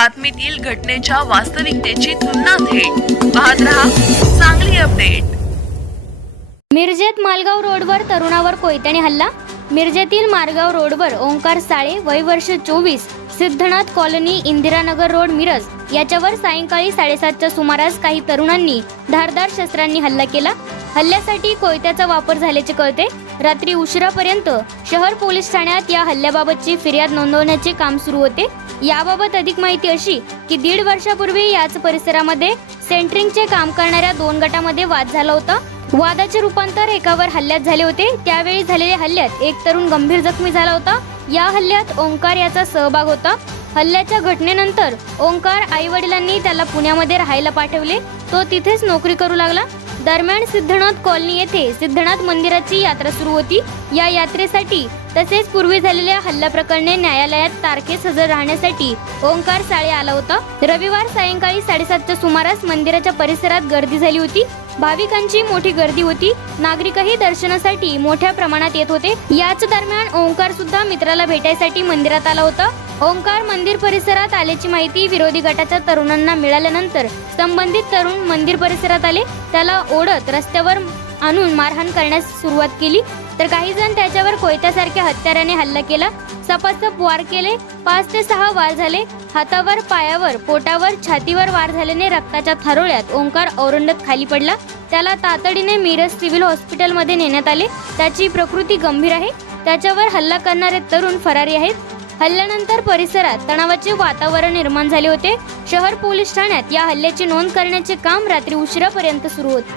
बातमीतील घटनेच्या वास्तविकतेची तुलना थेट पाहत रहा चांगली अपडेट. मिरजेत मालगाव रोडवर तरुणावर कोयत्याने हल्ला? मिरजेतील मारगाव रोडवर ओंकार साळे वय वर्ष चोवीस सिद्धनाथ कॉलनी इंदिरानगर रोड मिरज. याच्यावर सायंकाळी साडेसातच्या सुमारास काही तरुणांनी धारदार शस्त्रांनी हल्ला केला. हल्ल्यासाठी कोयत्याचा वापर झाल्याचे कळते. रात्री उशिरापर्यंत शहर पोलीस ठाण्यात या हल्ल्याबाबतची फिर्याद नोंदवण्याचे काम सुरू होते. याबाबत अधिक माहिती अशी की दीड वर्षापूर्वी याच परिसरामध्ये सेंटरिंगचे काम करणाऱ्या दोन गटामध्ये वाद झाला होता. वादाचे रूपांतर एकावर हल्ल्यात झाले होते. त्यावेळी झालेल्या हल्ल्यात एक तरुण गंभीर जखमी झाला होता. या हल्ल्यात ओंकार याचा सहभाग होता. हल्ल्याच्या घटनेनंतर ओंकार आई वडिलांनी त्याला पुण्यामध्ये राहायला पाठवले. तो तिथेच नोकरी करू लागला. दरम्यान सिद्धनाथ कॉलनी येथे सिद्धनाथ मंदिराची यात्रा सुरू होती. या यात्रेसाठी तसेच पूर्वी झालेल्या हल्ला प्रकरणी न्यायालयात तारखेस हजर राहण्यासाठी ओंकार साळे आला होता. रविवार सायंकाळी साडेसातच्या सुमारास मंदिराच्या परिसरात गर्दी झाली होती. भाविकांची मोठी गर्दी होती. नागरिकही दर्शनासाठी मोठ्या प्रमाणात येत होते. याच दरम्यान ओंकार सुद्धा मित्राला भेटायसाठी मंदिरात आला होता. ओंकार मंदिर परिसरात आल्याची माहिती विरोधी गटाच्या तरुणांना मिळाल्यानंतर संबंधित तरुण मंदिर परिसरात आले. त्याला ओढत रस्त्यावर आणून मारहाण करण्यास सुरुवात केली. तर काही जण त्याच्यावर कोयत्यासारख्या हत्याराने हल्ला केला. सपासप वार केले. पाच ते सहा वार झाले. हातावर पायावर पोटावर छातीवर वार झाल्याने रक्ताच्या थारोळ्यात ओंकार औरंडत खाली पडला. त्याला तातडीने मिरज सिव्हिल हॉस्पिटलमध्ये नेण्यात आले. त्याची प्रकृती गंभीर आहे. त्याच्यावर हल्ला करणारे तरुण फरारी आहेत. हल्ल्यानंतर परिसरात तणावाचे वातावरण निर्माण झाले होते. शहर पोलीस ठाण्यात या हल्ल्याची नोंद करण्याचे काम रात्री उशिरापर्यंत सुरू होते.